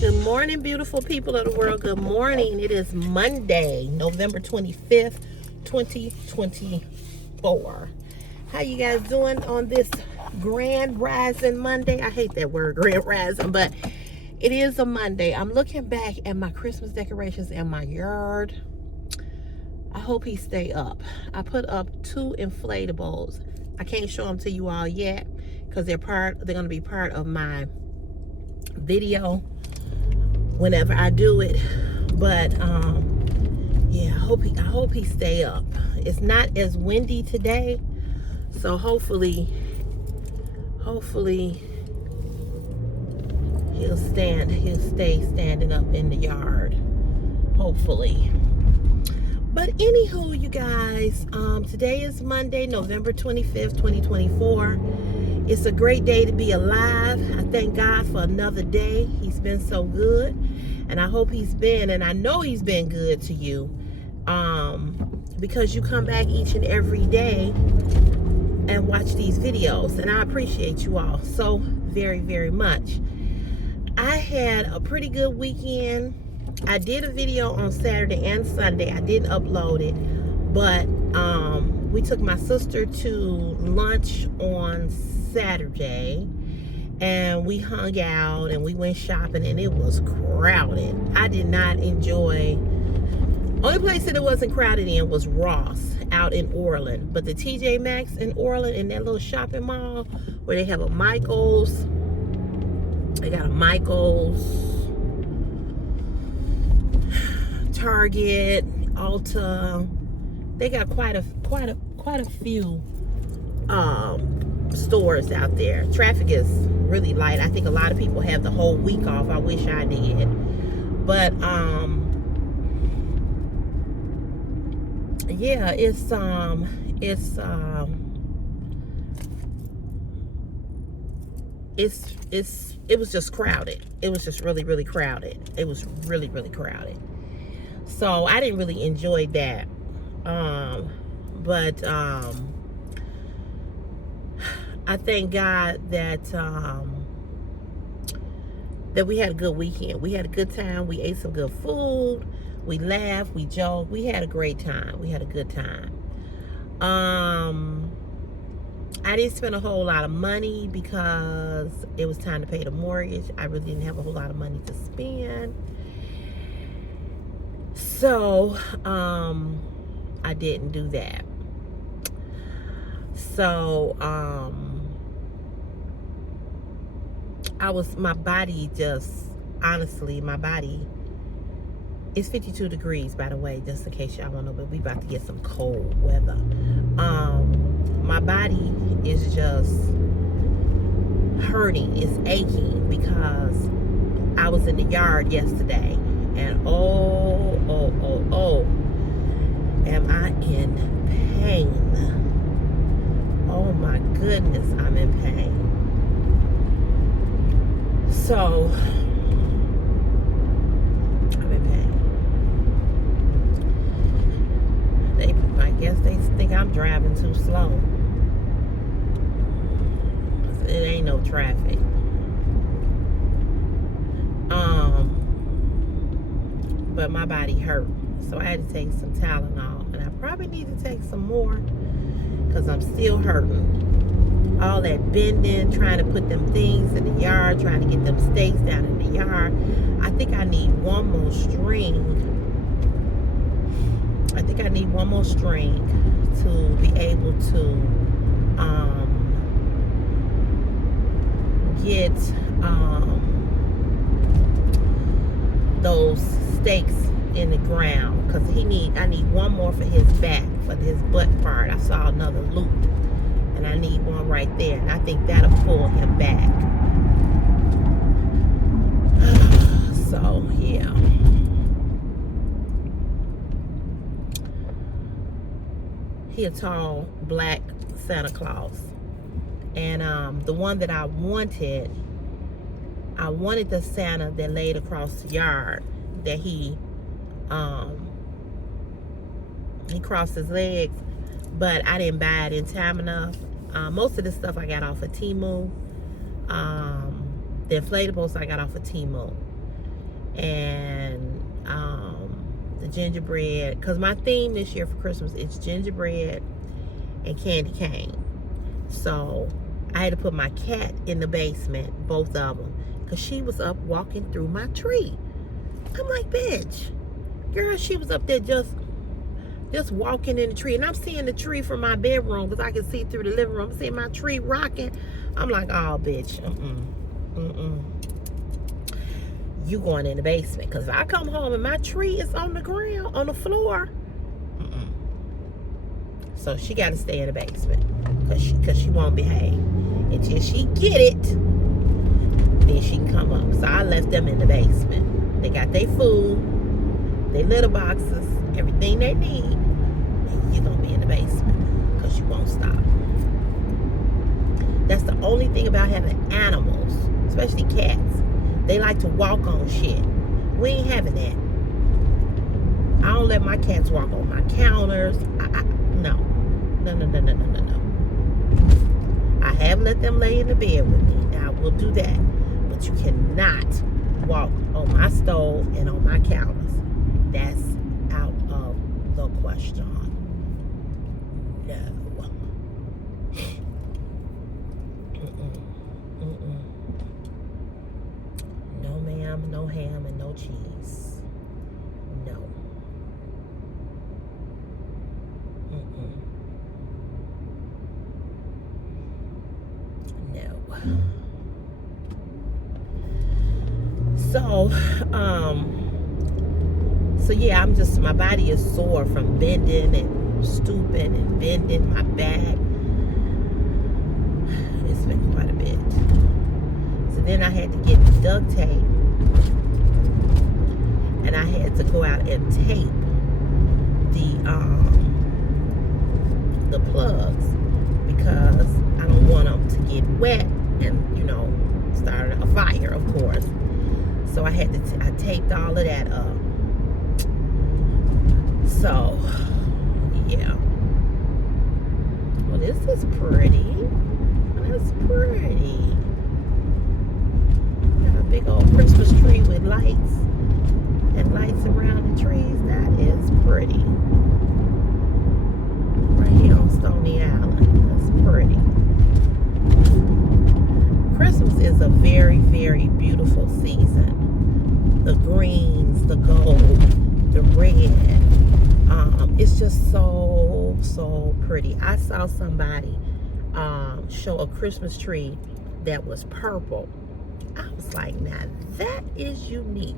Good morning, beautiful people of the world. Good morning. It is Monday, November 25th, 2024. How you guys doing on this grand rising Monday? I hate that word, grand rising, but it is a Monday. I'm looking back at my Christmas decorations in my yard. I hope he stay up. I put up 2 inflatables. I can't show them to you all yet because they're going to be part of my video whenever I do it. But yeah, I hope he stay up. It's not as windy today, so hopefully he'll stay standing up in the yard, hopefully. But anywho, you guys, today is Monday, November 25th, 2024. It's a great day to be alive. I thank God for another day. He's been so good. And I hope and I know he's been good to you. Because you come back each and every day and watch these videos. And I appreciate you all so very, very much. I had a pretty good weekend. I did a video on Saturday and Sunday. I didn't upload it. But we took my sister to lunch on Saturday, and we hung out and we went shopping, and it was crowded. I did not enjoy. Only place that it wasn't crowded in was Ross out in Orland, but the TJ Maxx in Orland, in that little shopping mall where they have a Michaels, they got a Michaels, Target, Ulta. They got quite a few stores out there. Traffic is really light. I think a lot of people have the whole week off. I wish I did. But yeah, it was just crowded. It was just really, really crowded. It was really, really crowded. So I didn't really enjoy that. But I thank God that we had a good weekend. We had a good time. We ate some good food. We laughed. We joked. We had a great time. We had a good time. I didn't spend a whole lot of money because it was time to pay the mortgage. I really didn't have a whole lot of money to spend. So, I didn't do that. So, my body it's 52 degrees, by the way, just in case y'all want to know, but we about to get some cold weather. My body is just hurting, it's aching because I was in the yard yesterday, and am I in pain? Oh my goodness, I'm in pain. So, I'm in pain. I guess they think I'm driving too slow. It ain't no traffic. But my body hurt. So I had to take some Tylenol. And I probably need to take some more because I'm still hurting. All that bending, trying to put them things in the yard, trying to get them stakes down in the yard. I think I need one more string. To be able to get those stakes in the ground, because I need one more for his back, for his butt part. I saw another loop, and I need one right there, and I think that'll pull him back. So yeah, he a tall black Santa Claus, and the one that I wanted the Santa that laid across the yard, that he crossed his legs, but I didn't buy it in time enough. Most of this stuff I got off of Temu. The inflatables I got off of Temu. and the gingerbread, because my theme this year for Christmas is gingerbread and candy cane. So I had to put my cat in the basement, both of them, because she was up walking through my tree. I'm like, bitch, girl, she was up there just walking in the tree, and I'm seeing the tree from my bedroom because I can see through the living room. I'm seeing my tree rocking. I'm like, oh, bitch, you going in the basement, because if I come home and my tree is on the ground, on the floor, so she got to stay in the basement, because she won't behave until she get it. Then she can come up. So I left them in the basement. They got their food, their litter boxes, everything they need. And you're gonna be in the basement because you won't stop. That's the only thing about having animals, especially cats. They like to walk on shit. We ain't having that. I don't let my cats walk on my counters. No. I have let them lay in the bed with me. Now, we'll do that. But you cannot walk on my stove and on my counters. That's out of the question. No. No ma'am, no ham, and no cheese. No. No. So yeah, my body is sore from bending and stooping and bending my back. It's been quite a bit. So then I had to get duct tape, and I had to go out and tape the plugs, because I don't want them to get wet and start a fire, of course. So I had to I taped all of that up. So yeah. Well, this is pretty. That's pretty. Got a big old Christmas tree with lights and lights around the trees. That is pretty. Right here on Stony Island. That's pretty. Christmas is a very, very beautiful season. The greens, the gold, the red. It's just so pretty. I saw somebody show a Christmas tree that was purple. I was like, now that is unique.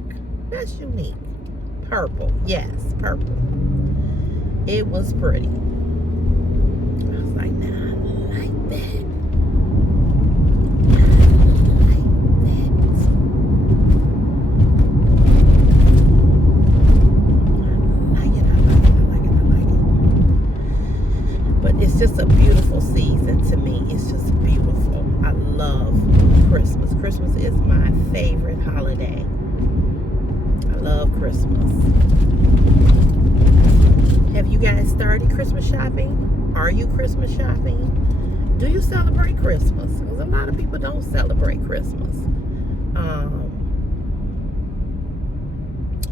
That's unique. Purple. Yes, purple. It was pretty. I was like, nah, I like that. It's just a beautiful season to me. It's just beautiful. I love Christmas. Christmas is my favorite holiday. I love Christmas. Have you guys started Christmas shopping? Are you Christmas shopping? Do you celebrate Christmas? Because a lot of people don't celebrate Christmas.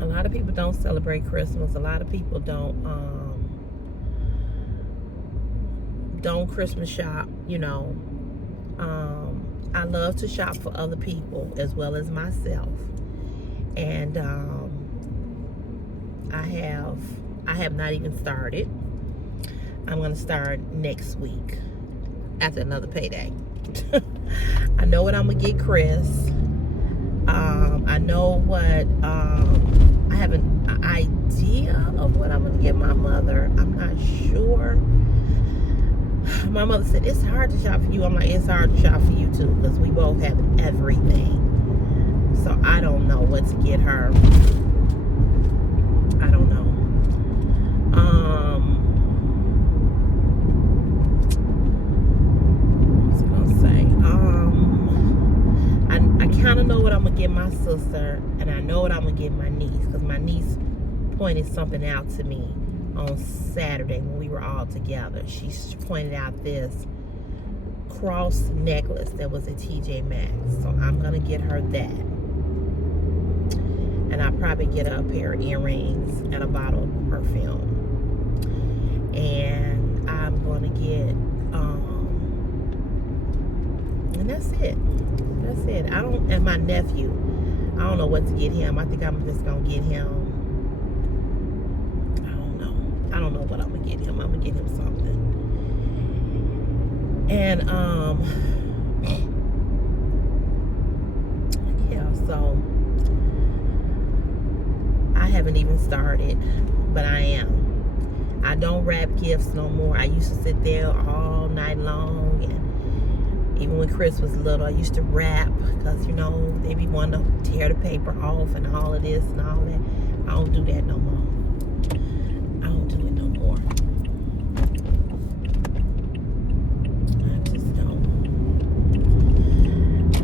A lot of people don't celebrate Christmas. A lot of people don't Christmas shop, I love to shop for other people as well as myself. And I have not even started. I'm going to start next week after another payday. I know what I'm going to get Chris. I know what I have an idea of what I'm going to get my mother. I'm not sure. My mother said, it's hard to shop for you. I'm like, it's hard to shop for you too, because we both have everything. So I don't know what to get her. I don't know. What was I gonna say? I kind of know what I'm gonna get my sister, and I know what I'm gonna get my niece, because my niece pointed something out to me on Saturday when we were all together. She pointed out this cross necklace that was at TJ Maxx. So I'm gonna get her that. And I probably get a pair of earrings and a bottle of perfume. And I'm going to get, and that's it. That's it. And my nephew, I don't know what to get him. I think I'm just going to get him, I don't know what I'm going to get him. I'm going to get him something. And, yeah, so I haven't even started, but I am. I don't wrap gifts no more. I used to sit there all night long, and even when Chris was little, I used to wrap because, you know, they be wanting to tear the paper off and all of this and all that. I don't do that no more. I don't do it no more. I just don't.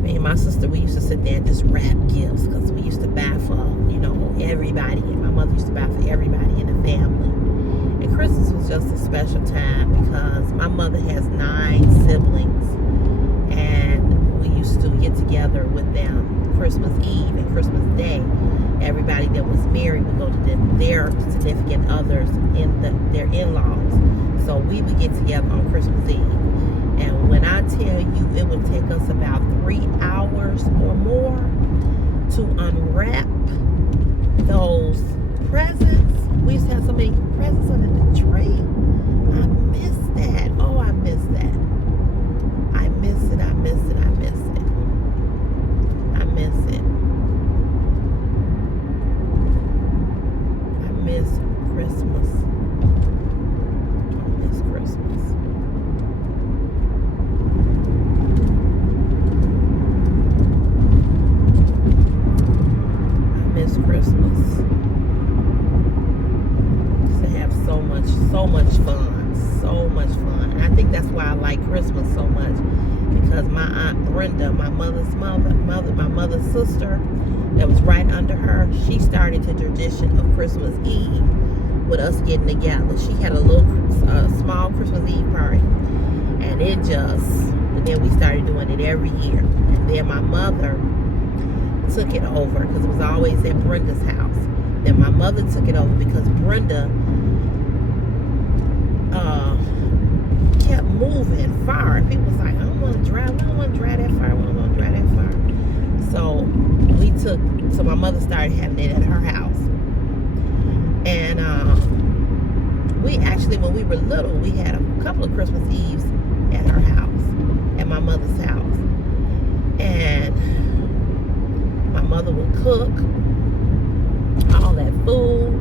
Me and my sister, we used to sit there and just wrap gifts because we used to buy for, you know, everybody. And my mother used to buy for everybody in the family. And Christmas was just a special time because my mother has 9 siblings, and we used to get together with them Christmas Eve and Christmas Day. Everybody that was married would go to their significant others in their in-laws. So we would get together on Christmas Eve. And when I tell you, it would take us about 3 hours or more to unwrap those presents. We used to have so many presents under the tree. I miss that. Oh, I miss that. I miss it. I miss it. I miss it. I miss it. I miss Christmas. I miss Christmas. I miss Christmas. So much fun. And I think that's why I like Christmas so much, because my Aunt Brenda, my mother's sister, that was right under her, she started the tradition of Christmas Eve with us getting together. She had a little small Christmas Eve party, and then we started doing it every year. And then my mother took it over because it was always at Brenda's house. Then my mother took it over because Brenda kept moving far. People was like, I don't want to drive that far. So my mother started having it at her house. And we actually, when we were little, we had a couple of Christmas Eves at her house, at my mother's house. And my mother would cook all that food.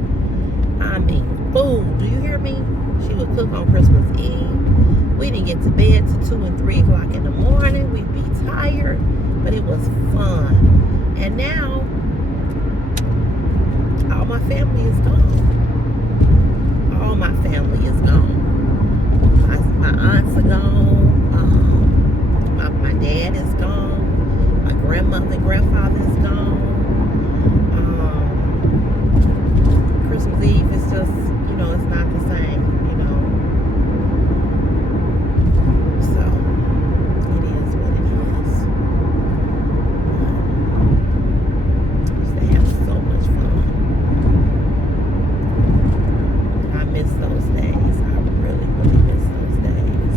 I mean, food. Do you hear me? She would cook on Christmas Eve. We didn't get to bed till 2 and 3 o'clock in the morning. We'd be tired, but it was fun. And now, all my family is gone. All my family is gone. My aunts are gone. My dad is gone. My grandmother and grandfather is gone. Christmas Eve is just, you know, it's not the same, you know. So, it is what it is. I used to have so much fun. I miss those days. I really, really miss those days.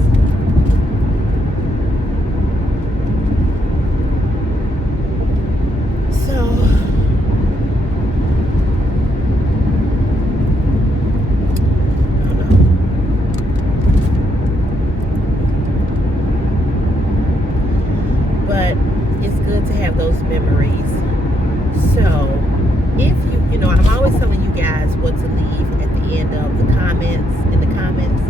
So, those memories. So if you know, I'm always telling you guys what to leave at the end of the comments, in the comments.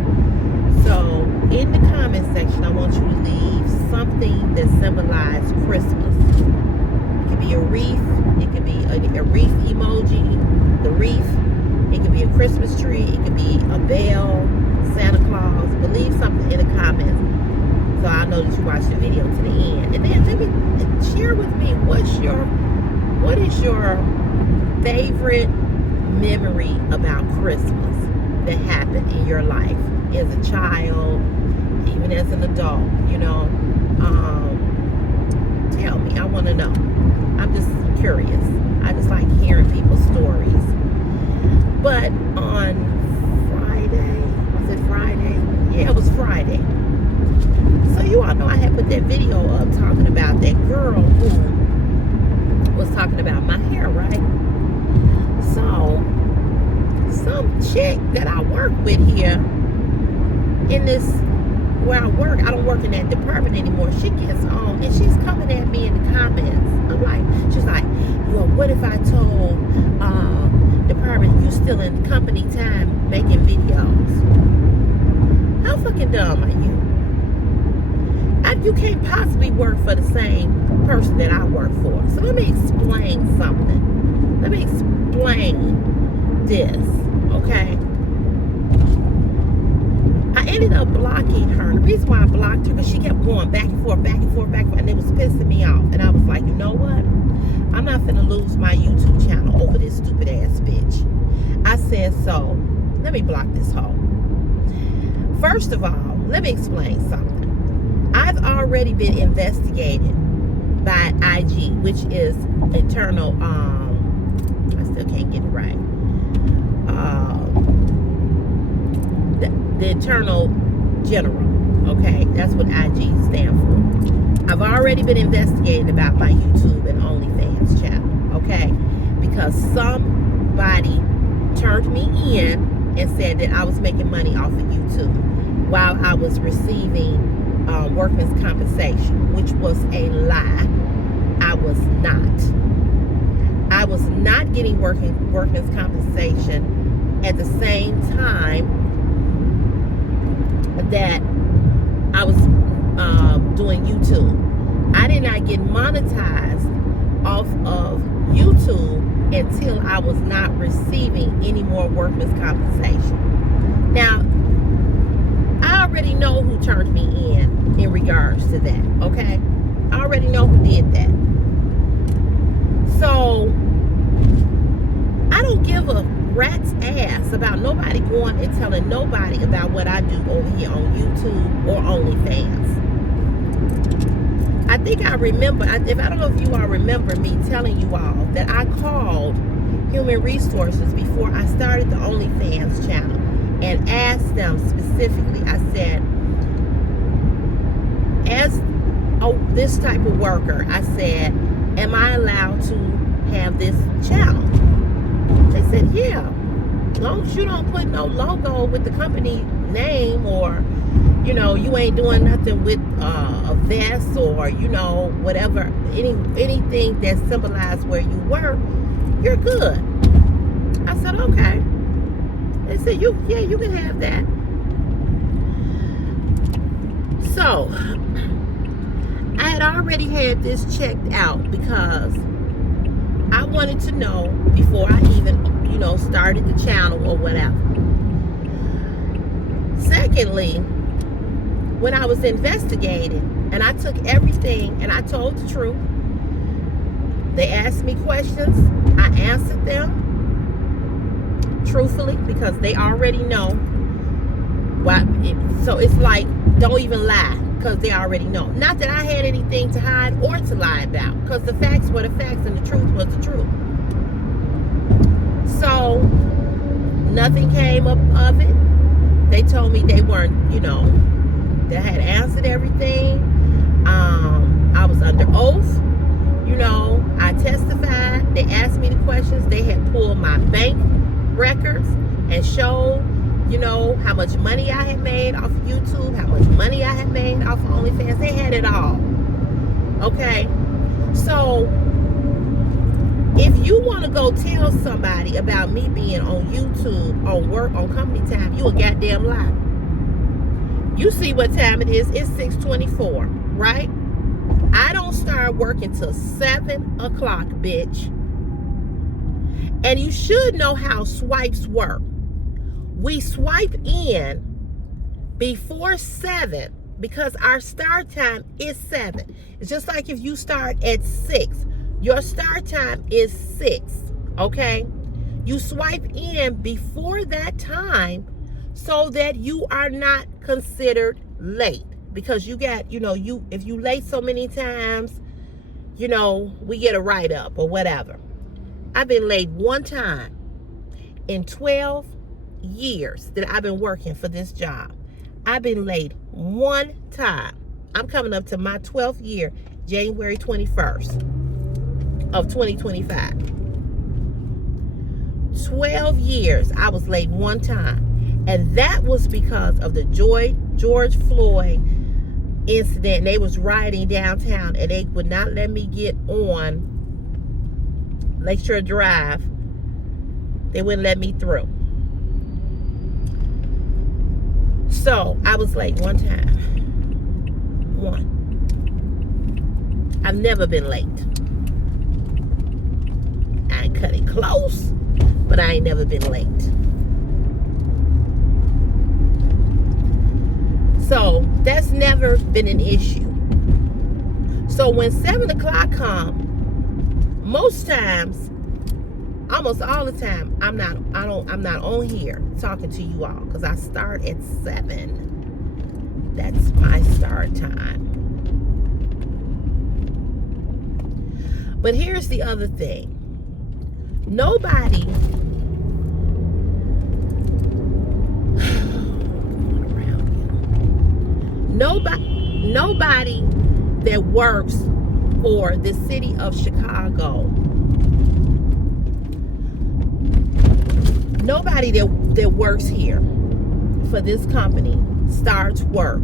So in the comment section, I want you to leave something that symbolizes Christmas. It could be a wreath, it could be a wreath emoji, the wreath, it could be a Christmas tree, it could be a bell, Santa Claus, but leave something in the comments so I know that you watched the video to the end. And then let me share with me what is your favorite memory about Christmas that happened in your life as a child, even as an adult, you know. Tell me, I want to know. I'm just curious. I just like hearing people's chick that I work with here in this where I work, I don't work in that department anymore. She gets on and she's coming at me in the comments. I'm like, she's like, well, what if I told department you still in company time making videos? How fucking dumb are you? You can't possibly work for the same person that I work for. So let me explain something. Let me explain this, okay? I ended up blocking her. The reason why I blocked her, because she kept going back and forth, back and forth, back and forth, and it was pissing me off. And I was like, you know what? I'm not finna lose my YouTube channel over this stupid ass bitch. I said, so let me block this hoe. First of all, let me explain something. I've already been investigated by IG, which is internal, I still can't get it right. The Internal General, okay? That's what IG stands for. I've already been investigated about my YouTube and OnlyFans channel, okay? Because somebody turned me in and said that I was making money off of YouTube while I was receiving workman's compensation, which was a lie. I was not. I was not getting workman's compensation at the same time that I was doing YouTube. I did not get monetized off of YouTube until I was not receiving any more workman's compensation. Now, I already know who turned me in regards to that, okay? I already know who did that. So, I don't give a rat's ass about nobody going and telling nobody about what I do over here on YouTube or OnlyFans. I think I remember, I don't know if you all remember me telling you all that I called Human Resources before I started the OnlyFans channel and asked them specifically, I said, as this type of worker, I said, am I allowed to have this channel? They said, yeah, as long as you don't put no logo with the company name, or, you know, you ain't doing nothing with a vest, or, you know, whatever, anything that symbolizes where you work, you're good. I said, okay. They said, you can have that. So, I had already had this checked out because I wanted to know before I even, you know, started the channel or whatever. Secondly, when I was investigating and I took everything and I told the truth, they asked me questions, I answered them truthfully because they already know what. So it's like, don't even lie because they already know. Not that I had anything to hide or to lie about, because the facts were the facts and the truth was the truth. So nothing came up of it. They told me they weren't, you know, they had answered everything. I was under oath. You know, I testified. They asked me the questions. They had pulled my bank records and showed, you know, how much money I had made off of YouTube, how much money I had made off of OnlyFans. They had it all. Okay? So, if you want to go tell somebody about me being on YouTube, on work, on company time, you a goddamn lie. You see what time it is. It's 6:24, right? I don't start working till 7 o'clock, bitch. And you should know how swipes work. We swipe in before 7 because our start time is 7. It's just like if you start at 6. Your start time is 6, okay? You swipe in before that time so that you are not considered late. Because you got, you know, if you late so many times, you know, we get a write-up or whatever. I've been late one time in 12 years that I've been working for this job. I've been late one time. I'm coming up to my 12th year, January 21st of 2025. 12 years, I was late one time. And that was because of the George Floyd incident. They was rioting downtown, and they would not let me get on Lakeshore Drive. They wouldn't let me through. So I was late one time. One. I've never been late. I ain't cut it close, but I ain't never been late. So that's never been an issue. So when 7 o'clock comes, most times, almost all the time, I'm not on here talking to you all, because I start at 7. That's my start time. But here's the other thing. Nobody that works for the city of Chicago, nobody that works here for this company starts work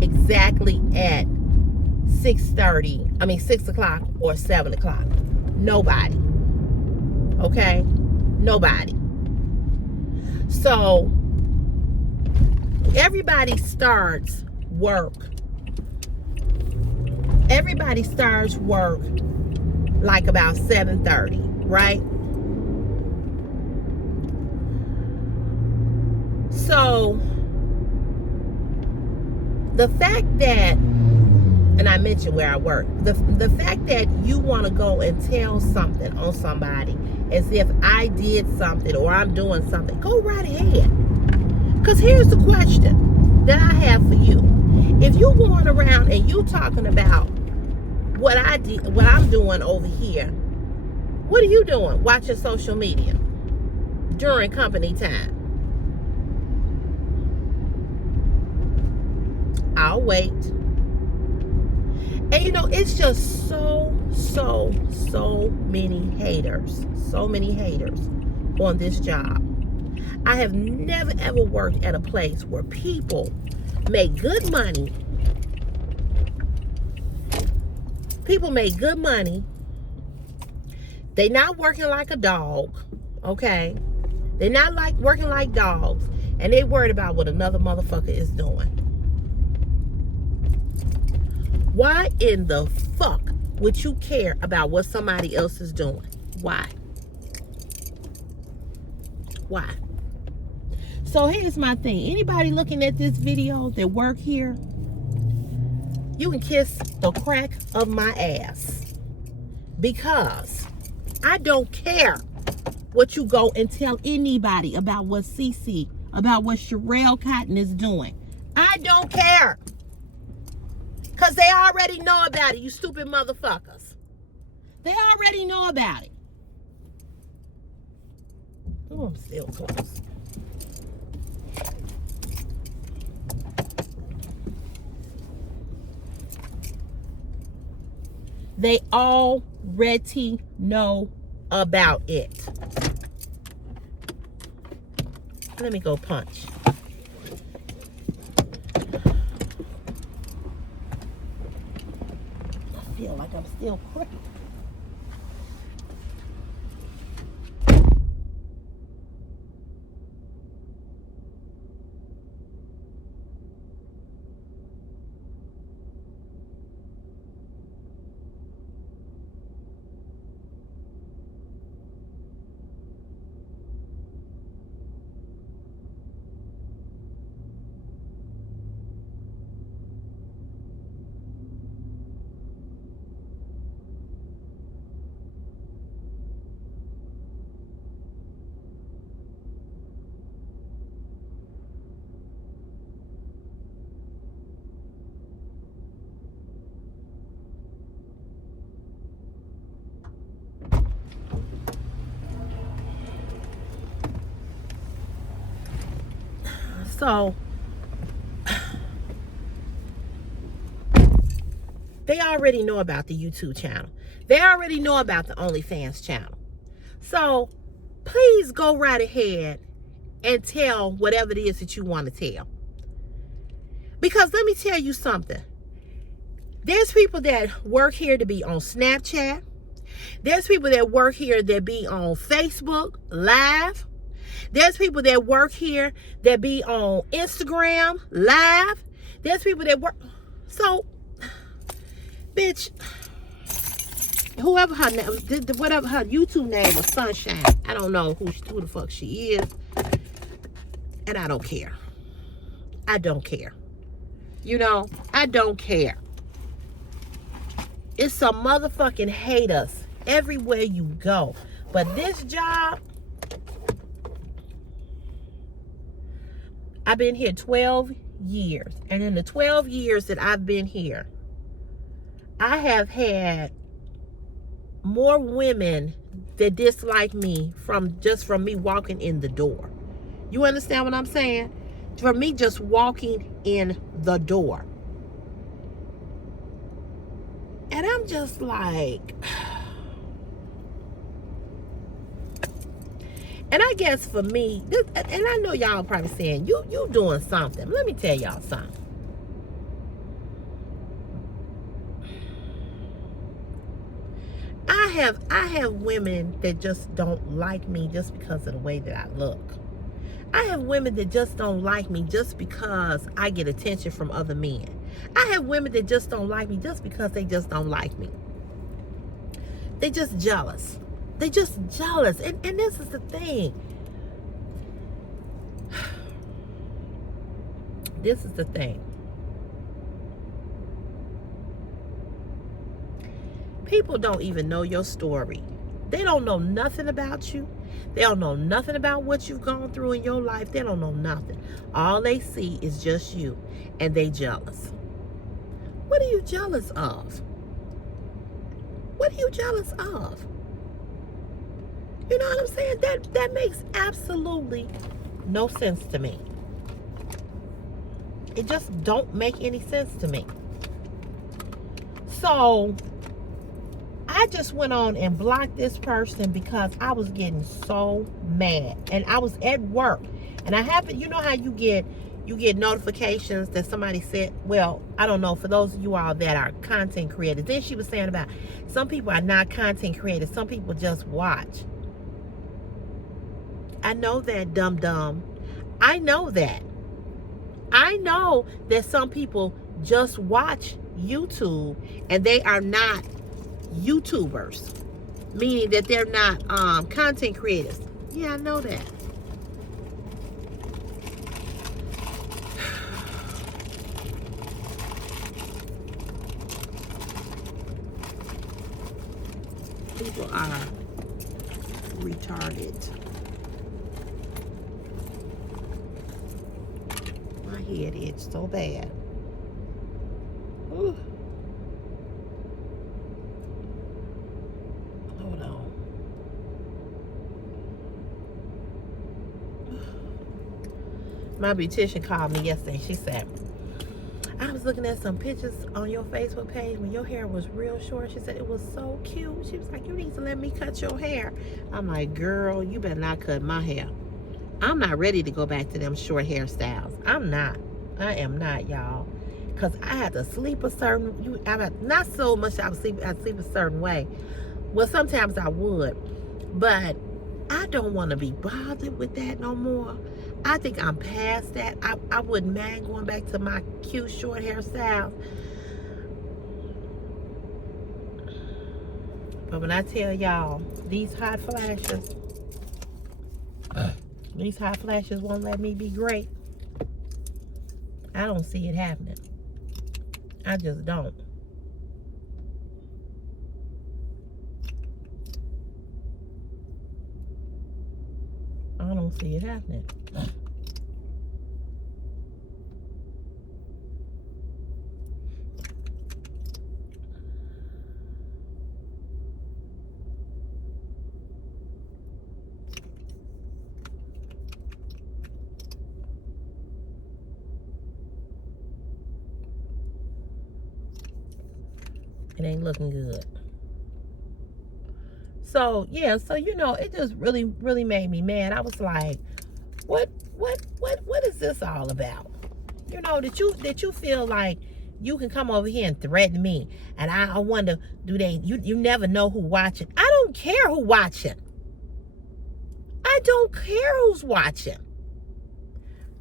exactly at 6 o'clock or 7 o'clock. Nobody. Okay? Nobody. So everybody starts work like about 7:30, right? So the fact that, and I mentioned where I work, the fact that you want to go and tell something on somebody as if I did something or I'm doing something, go right ahead. Because here's the question that I have for you. If you going around and you talking about what I'm doing over here, what are you doing watching social media during company time? I'll wait. And you know, it's just so many haters. So many haters on this job. I have never ever worked at a place where people make good money. People make good money. They not working like a dog, okay? They not like working like dogs, and they worried about what another motherfucker is doing. Why in the fuck would you care about what somebody else is doing? Why? Why? So here's my thing. Anybody looking at this video that work here, you can kiss the crack of my ass, because I don't care what you go and tell anybody about what Cece, about what Sherelle Cotton is doing. I don't care. Because they already know about it, you stupid motherfuckers. They already know about it. Oh, I'm still close. They already know about it. Let me go punch. I feel like I'm still quick. So they already know about the YouTube channel. They already know about the OnlyFans channel. So please go right ahead and tell whatever it is that you want to tell. Because let me tell you something. There's people that work here to be on Snapchat. There's people that work here that be on Facebook Live. There's people that work here that be on Instagram Live. There's people that work. So, bitch, whoever her name, whatever her YouTube name was, Sunshine. I don't know who the fuck she is. And I don't care. I don't care. You know, I don't care. It's some motherfucking haters everywhere you go. But this job, I've been here 12 years. And in the 12 years that I've been here, I have had more women that dislike me from me walking in the door. You understand what I'm saying? For me just walking in the door. And I'm just like, and I guess for me, and I know y'all probably saying, you doing something. Let me tell y'all something. I have women that just don't like me just because of the way that I look. I have women that just don't like me just because I get attention from other men. I have women that just don't like me just because they just don't like me. They just jealous. They just jealous. And this is the thing. This is the thing. People don't even know your story. They don't know nothing about you. They don't know nothing about what you've gone through in your life. They don't know nothing. All they see is just you. And they jealous. What are you jealous of? What are you jealous of? You know what I'm saying? That makes absolutely no sense to me. It just don't make any sense to me. So I just went on and blocked this person because I was getting so mad. And I was at work. And I haven't, you know how you get notifications that somebody said, well, I don't know, for those of you all that are content creators. Then she was saying about some people are not content creators. Some people just watch. I know that, dum-dum. I know that. I know that some people just watch YouTube and they are not YouTubers, meaning that they're not content creators. Yeah, I know that. People are retarded. My head itched so bad. Ooh. Hold on. My beautician called me yesterday. She said, I was looking at some pictures on your Facebook page when your hair was real short. She said it was so cute. She was like, you need to let me cut your hair. I'm like, girl, you better not cut my hair. I'm not ready to go back to them short hairstyles. I'm not. I am not, y'all. Because I had to sleep a certain, not so much I sleep a certain way. Well, sometimes I would. But I don't want to be bothered with that no more. I think I'm past that. I wouldn't mind going back to my cute short hairstyle. But when I tell y'all, these hot flashes won't let me be great. I don't see it happening. I just don't. I don't see it happening. It ain't looking good. So yeah, so it just really, really made me mad. I was like, what is this all about? That you feel like you can come over here and threaten me, and I wonder, you never know who watching. I don't care who watching. I don't care who's watching.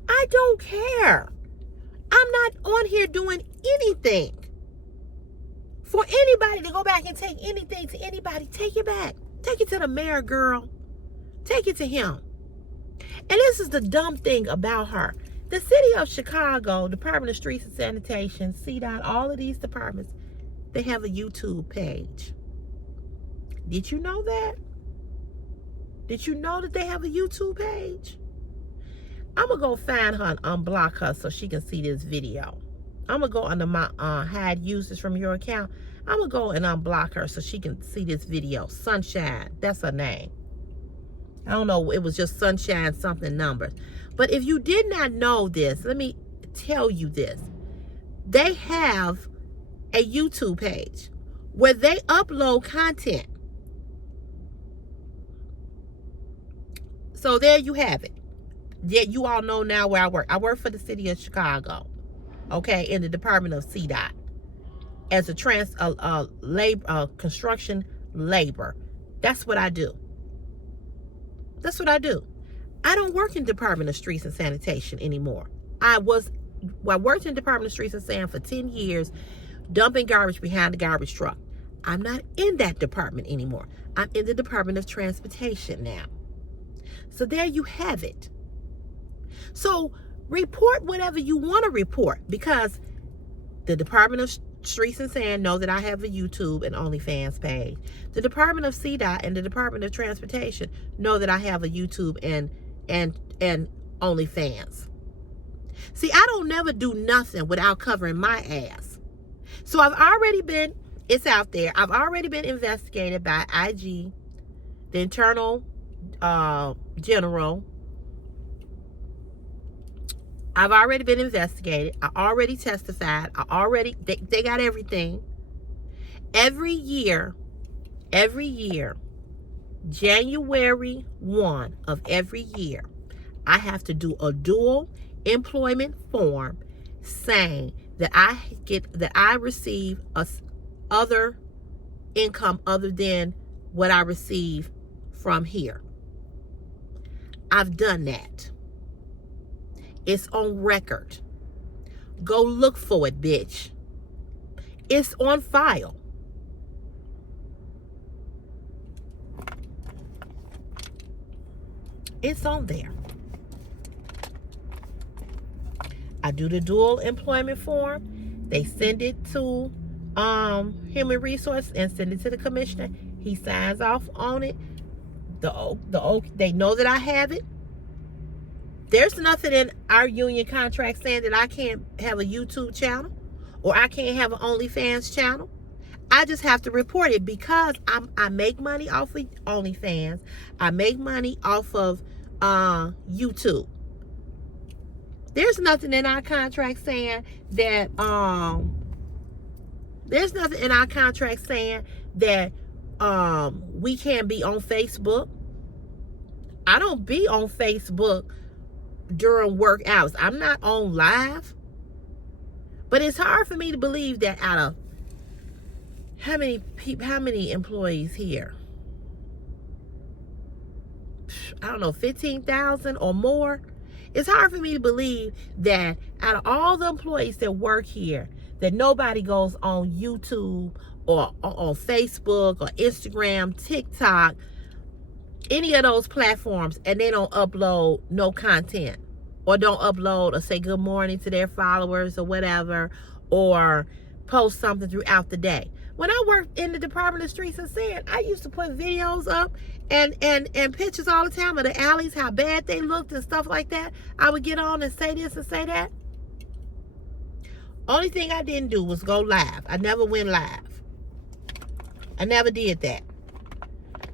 I don't care. I'm not on here doing anything. For anybody to go back and take anything to anybody, take it back. Take it to the mayor, girl. Take it to him. And this is the dumb thing about her. The city of Chicago, Department of Streets and Sanitation, CDOT, all of these departments, they have a YouTube page. Did you know that? Did you know that they have a YouTube page? I'm going to go find her and unblock her so she can see this video. I'm going to go under my hide users from your account. I'm going to go and unblock her so she can see this video. Sunshine, that's her name. I don't know, it was just Sunshine something numbers. But if you did not know this, let me tell you this. They have a YouTube page where they upload content. So there you have it. Yeah, you all know now where I work. I work for the city of Chicago, okay, in the Department of CDOT as a construction labor. That's what I do. That's what I do. I don't work in Department of Streets and Sanitation anymore. I worked in Department of Streets and San for 10 years, dumping garbage behind the garbage truck. I'm not in that department anymore. I'm in the Department of Transportation now. So there you have it. So report whatever you want to report, because the Department of Streets and Sand know that I have a YouTube and OnlyFans page. The Department of CDOT and the Department of Transportation know that I have a YouTube and OnlyFans. See, I don't never do nothing without covering my ass. So it's out there. I've already been investigated by IG, the Internal General. I've already been investigated. I already testified. They got everything. Every year, January 1 of every year, I have to do a dual employment form saying that I receive other income other than what I receive from here. I've done that. It's on record. Go look for it, bitch. It's on file. It's on there. I do the dual employment form. They send it to Human Resource and send it to the commissioner. He signs off on it. They know that I have it. There's nothing in our union contract saying that I can't have a YouTube channel or I can't have an OnlyFans channel. I just have to report it because I make money off of OnlyFans. I make money off of YouTube. There's nothing in our contract saying that we can't be on Facebook. I don't be on Facebook during work hours. I'm not on live. But it's hard for me to believe that out of how many employees here? I don't know, 15,000 or more. It's hard for me to believe that out of all the employees that work here, that nobody goes on YouTube or on Facebook or Instagram, TikTok, any of those platforms, and they don't upload no content, or don't upload or say good morning to their followers or whatever, or post something throughout the day. When I worked in the Department of Streets and Sand, I used to put videos up and pictures all the time of the alleys, how bad they looked and stuff like that. I would get on and say this and say that. Only thing I didn't do was go live. I never went live. I never did that.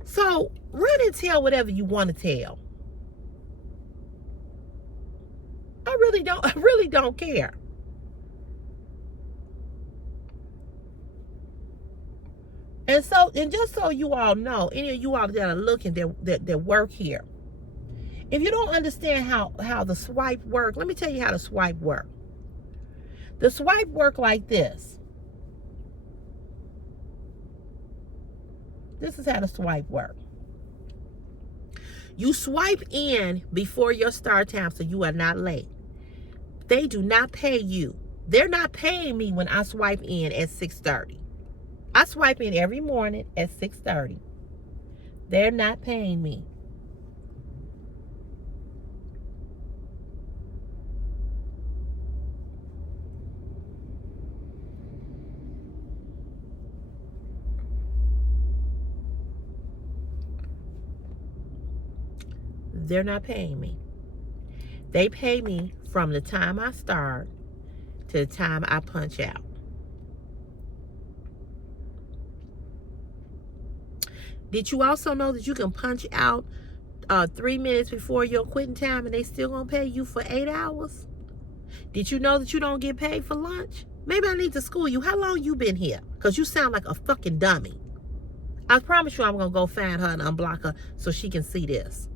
So run and tell whatever you want to tell. I really don't care. And just so you all know, any of you all that are looking that work here, if you don't understand how the swipe work, let me tell you how the swipe work. The swipe work like this. This is how the swipe work. You swipe in before your start time so you are not late. They do not pay you. They're not paying me when I swipe in at 6:30. I swipe in every morning at 6:30. They're not paying me. They're not paying me. They pay me from the time I start to the time I punch out. Did you also know that you can punch out 3 minutes before your quitting time and they still gonna pay you for 8 hours? Did you know that you don't get paid for lunch? Maybe I need to school you. How long you been here? Because you sound like a fucking dummy. I promise you I'm gonna go find her and unblock her so she can see this.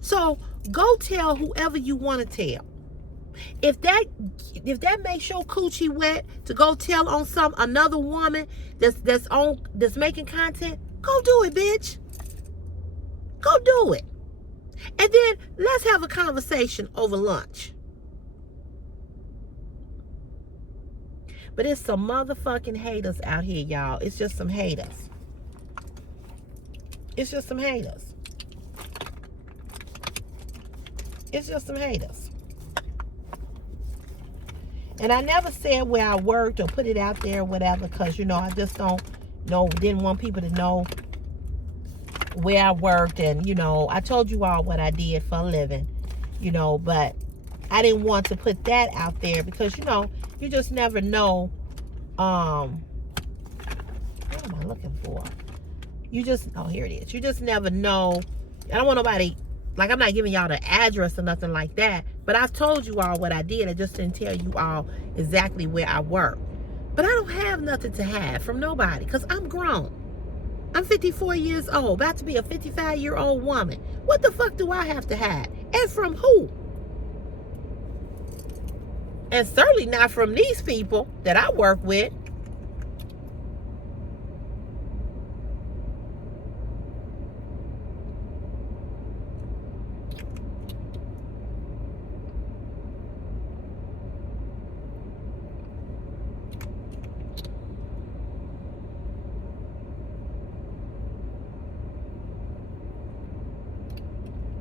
So go tell whoever you want to tell. If that makes your coochie wet to go tell on another woman that's making content, go do it, bitch. Go do it. And then let's have a conversation over lunch. But it's some motherfucking haters out here, y'all. It's just some haters. It's just some haters. It's just some haters. And I never said where I worked or put it out there or whatever, because, I just didn't want people to know where I worked. And, I told you all what I did for a living, but I didn't want to put that out there because, you just never know. What am I looking for? Here it is. You just never know. I don't want nobody, like, I'm not giving y'all the address or nothing like that, but I've told you all what I did. I just didn't tell you all exactly where I work. But I don't have nothing to hide from nobody because I'm grown. I'm 54 years old, about to be a 55-year-old woman. What the fuck do I have to hide? And from who? And certainly not from these people that I work with.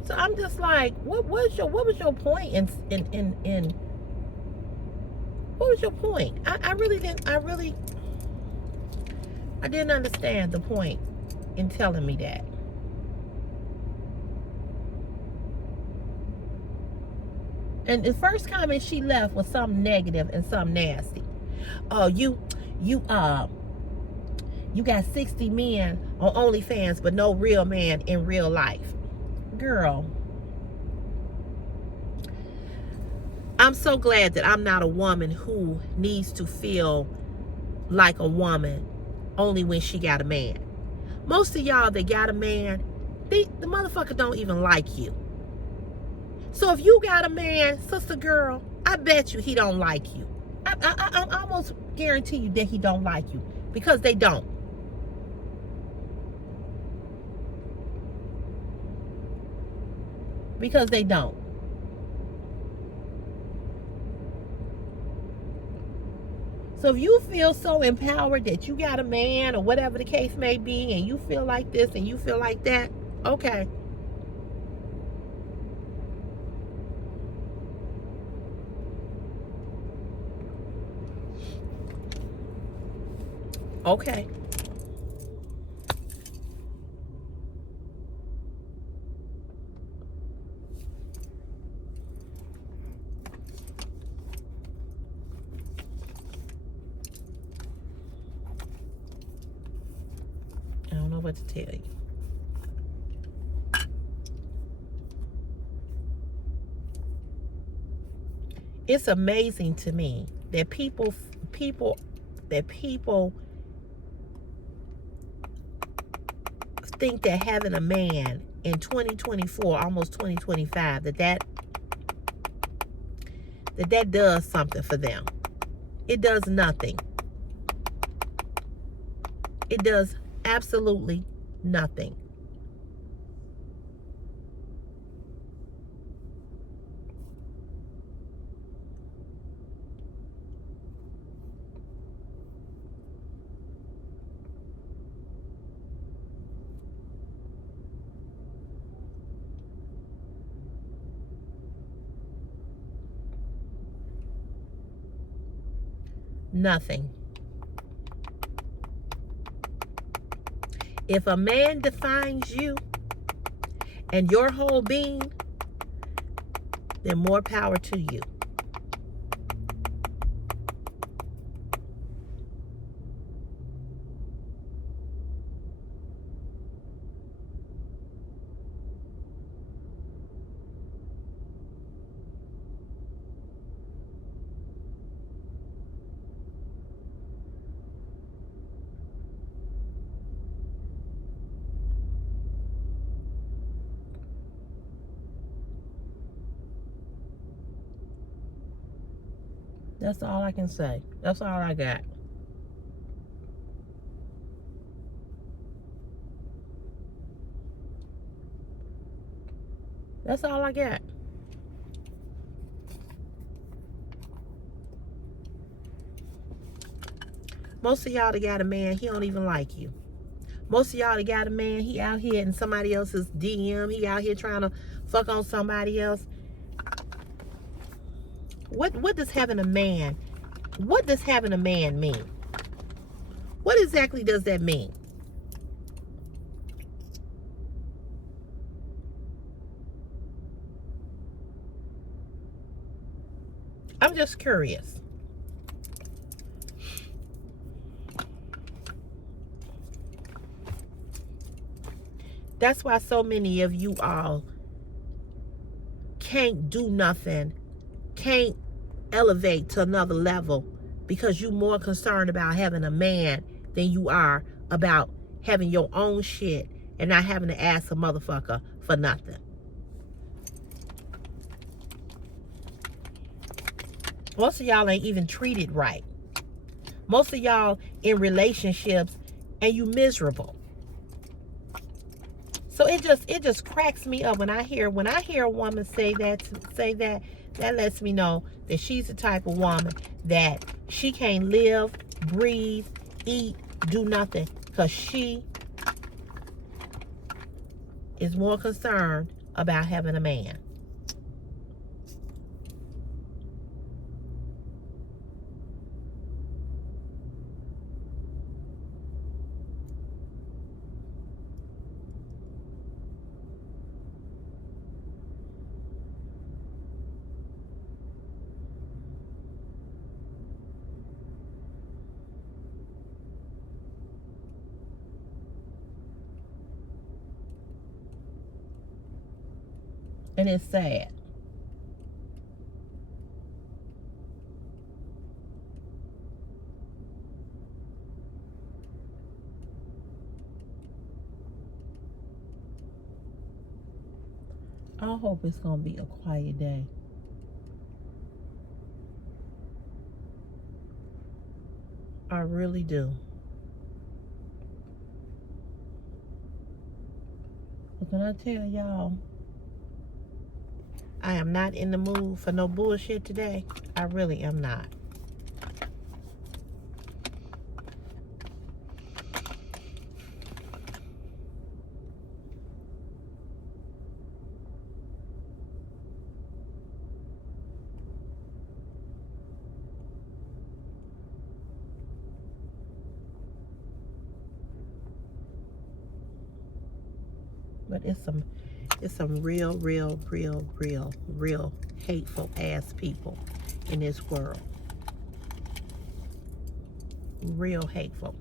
So I'm just like, what was your point in what was your point? I didn't understand the point in telling me that. And the first comment she left was something negative and something nasty. Oh, you got 60 men on OnlyFans, but no real man in real life. Girl, I'm so glad that I'm not a woman who needs to feel like a woman only when she got a man. Most of y'all that got a man, the motherfucker don't even like you. So if you got a man, sister girl, I bet you he don't like you. I almost guarantee you that he don't like you because they don't. Because they don't. So if you feel so empowered that you got a man or whatever the case may be, and you feel like this and you feel like that, okay. Okay. I don't know what to tell you. It's amazing to me that people think that having a man in 2024, almost 2025, that does something for them. It does nothing. It does absolutely nothing. Nothing. If a man defines you and your whole being, then more power to you. That's all I can say. That's all I got. That's all I got. Most of y'all that got a man, he don't even like you. Most of y'all that got a man, he out here in somebody else's DM. He out here trying to fuck on somebody else. What does having a man, what does having a man mean? What exactly does that mean? I'm just curious. That's why so many of you all can't do nothing, can't elevate to another level, because you're more concerned about having a man than you are about having your own shit and not having to ask a motherfucker for nothing. Most of y'all ain't even treated right. Most of y'all in relationships and you miserable. So it just cracks me up when I hear a woman say that lets me know that she's the type of woman that she can't live, breathe, eat, do nothing, because she is more concerned about having a man. And it's sad. I hope it's going to be a quiet day. I really do. But can I tell y'all, I am not in the mood for no bullshit today. I really am not. But it's some real hateful ass people in this world. Real hateful.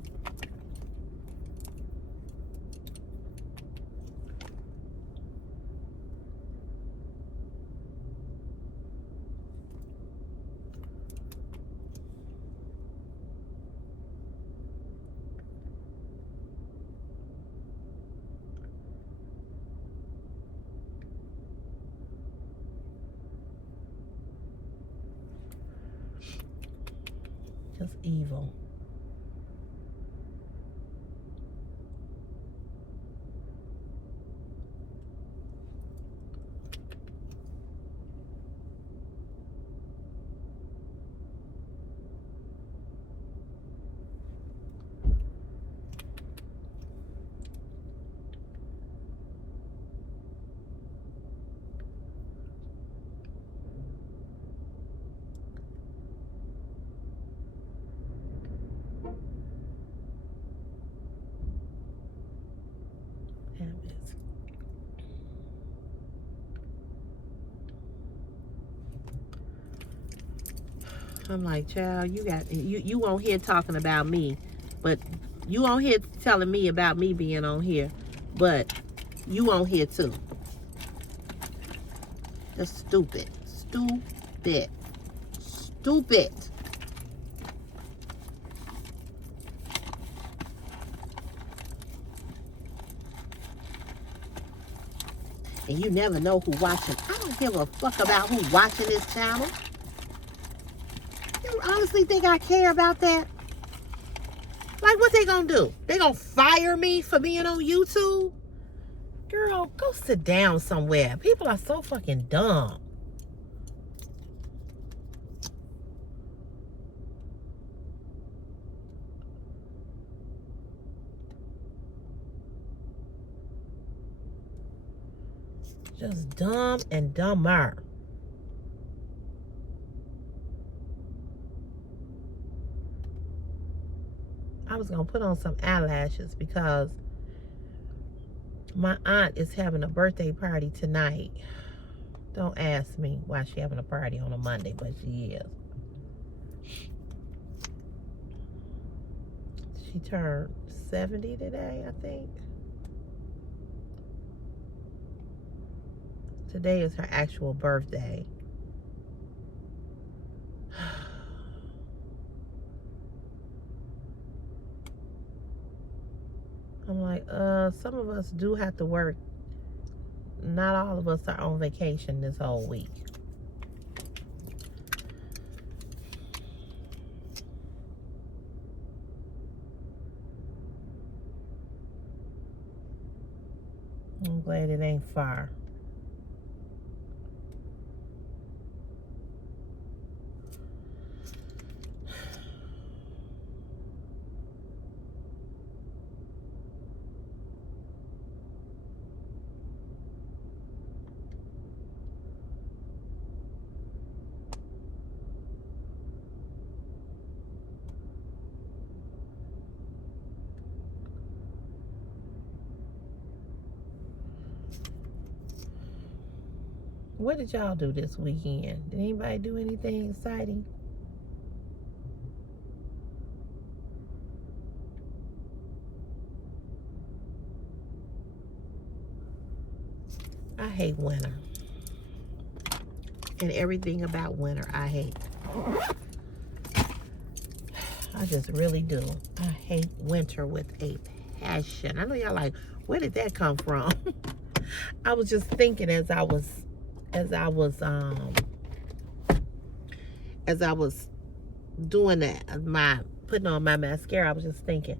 Just evil. Habits. I'm like, child, you on here talking about me, but you on here telling me about me being on here, but you on here too. That's stupid. Stupid. Stupid. And you never know who watching. I don't give a fuck about who watching this channel. You honestly think I care about that? Like, what they gonna do? They gonna fire me for being on YouTube? Girl, go sit down somewhere. People are so fucking dumb. Just dumb and dumber. I was gonna put on some eyelashes because my aunt is having a birthday party tonight. Don't ask me why she having a party on a Monday, but she is. She turned 70 today, I think. Today is her actual birthday. I'm like, some of us do have to work. Not all of us are on vacation this whole week. I'm glad it ain't far. What did y'all do this weekend? Did anybody do anything exciting? I hate winter. And everything about winter, I hate. I just really do. I hate winter with a passion. I know y'all like, where did that come from? I was just thinking as I was doing that, putting on my mascara, I was just thinking,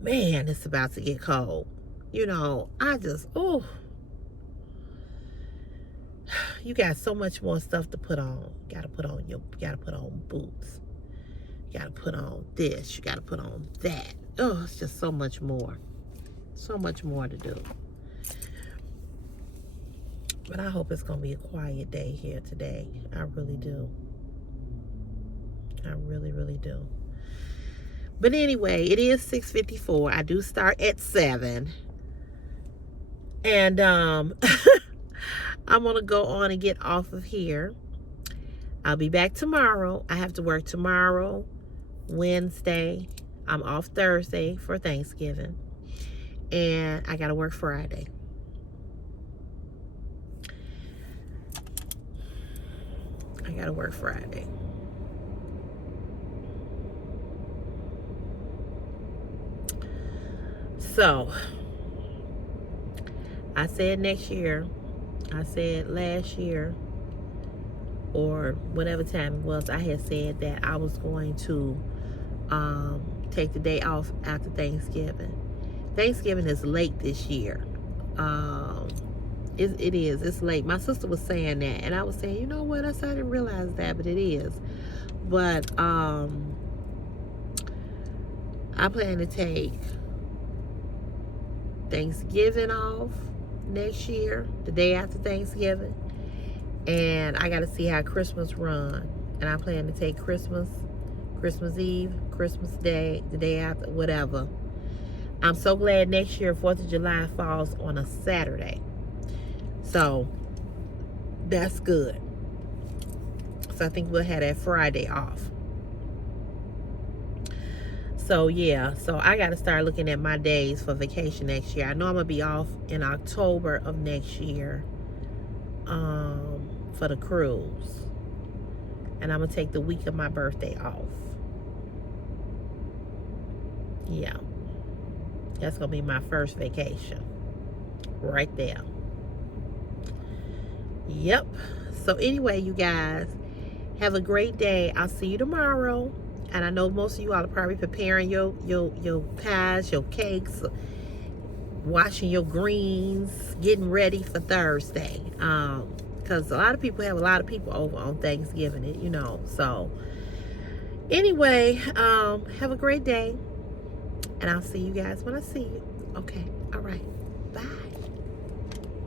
man, it's about to get cold. You know, you got so much more stuff to put on. You gotta put on boots. You gotta put on this. You gotta put on that. Oh, it's just so much more. So much more to do. But I hope it's gonna be a quiet day here today. I really do. I really, really do. But anyway, it is 6:54. I do start at 7. And I'm gonna go on and get off of here. I'll be back tomorrow. I have to work tomorrow, Wednesday. I'm off Thursday for Thanksgiving. And I gotta work Friday. I gotta work Friday. So, I said next year, I said last year, or whatever time it was, I had said that I was going to take the day off after Thanksgiving. Thanksgiving is late this year. It is. It's late. My sister was saying that, and I was saying, you know what? I didn't realize that, but it is. But I plan to take Thanksgiving off next year, the day after Thanksgiving, and I got to see how Christmas run. And I plan to take Christmas Eve, Christmas Day, the day after, whatever. I'm so glad next year 4th of July falls on a Saturday. So that's good. So I think we'll have that Friday off. So yeah, so I got to start looking at my days for vacation next year. I know I'm going to be off in October of next year for the cruise. And I'm going to take the week of my birthday off. Yeah. That's going to be my first vacation. Right there. Yep. So anyway, you guys, have a great day. I'll see you tomorrow. And I know most of you all are probably preparing your pies, your cakes, washing your greens, getting ready for Thursday. Because a lot of people have a lot of people over on Thanksgiving, you know. So anyway, have a great day. And I'll see you guys when I see you. Okay. All right. Bye.